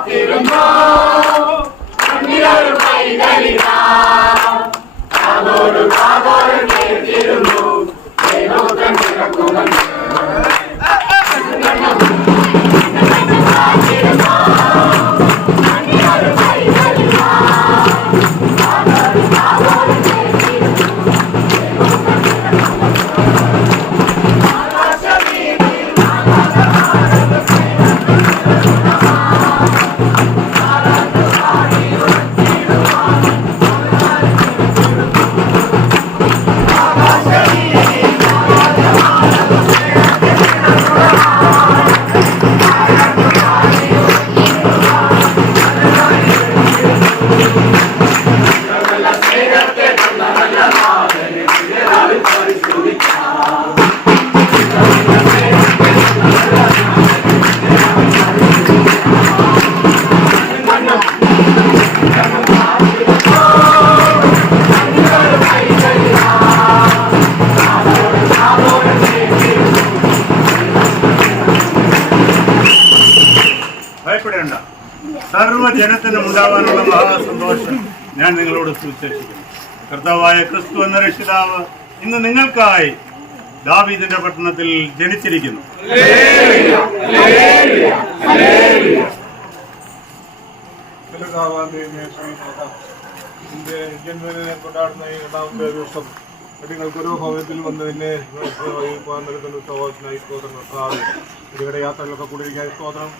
காத்திருந்தோம் கண்ணிலொரு பைதலிதான் காதோடு காதோடு நேர்த்திருந்தோம் தேனோக்கம் பிறக்கும் സർവജനത്തിനും ഉണ്ടാവാനുള്ള മഹാസന്തോഷം ഞാൻ നിങ്ങളോട് സുവിശേഷിക്കുന്നു. കർത്താവായ ക്രിസ്തു എന്ന രക്ഷിതാവ് ഇന്ന് നിങ്ങൾക്കായി ദാവീദിന്റെ പട്ടണത്തിൽ ജനിച്ചിരിക്കുന്നു. എന്റെ ജന്മദിനെ കൊണ്ടാടുന്ന ഈ രണ്ടാമത്തെ ദിവസം നിങ്ങൾ ഗുരു ഭവനത്തിൽ വന്ന് എന്നെ നൽകുന്ന സ്തോത്രത്തിനായി സ്തോത്രം. കർത്താവ് ഇടിയുടെ യാത്രകളൊക്കെ കൂടിയിരിക്കാൻ സ്തോത്രം.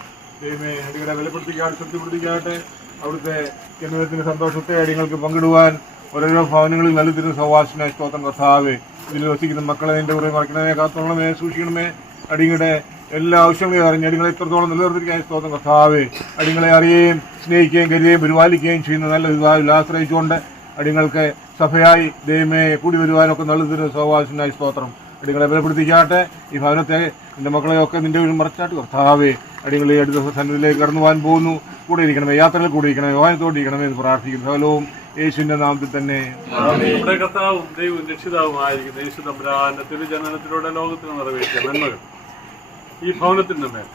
ദൈവമേ ഇടിയുടെ വിലപ്പെടുത്തിക്കാൻ ശക്തിപ്പെടുത്തിക്കാട്ടെ അവിടുത്തെ ജന്മദിനത്തിന്റെ സന്തോഷത്തെ കാര്യങ്ങൾക്ക് പങ്കിടുവാൻ ഓരോരോ ഭവനങ്ങളിൽ നൽകുന്ന സവാസിനായി സ്തോത്രം കർത്താവ്. ഇതിൽ വസിക്കുന്ന മക്കളെ എന്റെ കൂടെ മറക്കണമേ കാത്തോളമേ സൂക്ഷിക്കണമേ. അടിങ്ങളുടെ എല്ലാ ആവശ്യങ്ങളെയും അറിഞ്ഞ് അടിങ്ങളെ എത്രത്തോളം നിലനിർത്തിക്കാൻ സ്തോത്രം കർത്താവ്. അടിങ്ങളെ അറിയുകയും സ്നേഹിക്കുകയും കരുതുകയും പരിപാലിക്കുകയും ചെയ്യുന്ന നല്ല വിവാഹത്തിൽ ആശ്രയിച്ചുകൊണ്ട് അടിങ്ങൾക്ക് സഭയായി ദൈവമേ കൂടി വരുവാനൊക്കെ നൽകുന്ന സഹവാസിനായി സ്തോത്രം. അടിങ്ങളെ ബലപ്പെടുത്തിക്കാട്ടെ. ഈ ഭവനത്തെ എന്റെ മക്കളെയൊക്കെ നിന്റെ വീട് മറച്ചാട്ട് കർത്താവേ അടിങ്ങളെ അടുത്ത സന്നിധിയിലേക്ക് കടന്നു പോകാൻ പോകുന്നു. കൂടെ ഇരിക്കണമേ യാത്രയിൽ കൂടെ ഇരിക്കണമേ വാഹനത്തോടെ ഇരിക്കണമേ എന്ന് പ്രാർത്ഥിക്കുന്നു. സകലവും യേശുവിന്റെ നാമത്തിൽ തന്നെ. യേശു ഈ ഭവനത്തിന്റെ മേൽ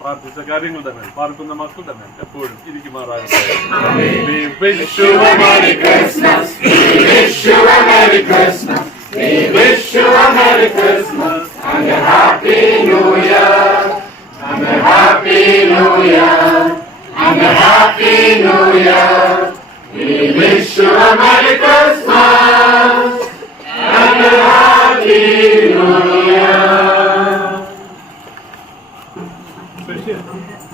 പ്രാർത്ഥിച്ച കാര്യങ്ങളുടെ മേൽ പാർക്കുന്ന മക്കളുടെ മേൽ എപ്പോഴും ഇരിക്കുമാറാകട്ടെ. Merry Christmas. We wish you a Merry Christmas. We wish you a Merry Christmas and a Happy New Year. And a Happy New Year. And a Happy New Year. We wish you a Merry Christmas and a Happy New Year.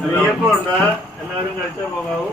നെയ്യപ്പം ഉണ്ട് എല്ലാവരും കഴിച്ചാൽ പോകാവൂ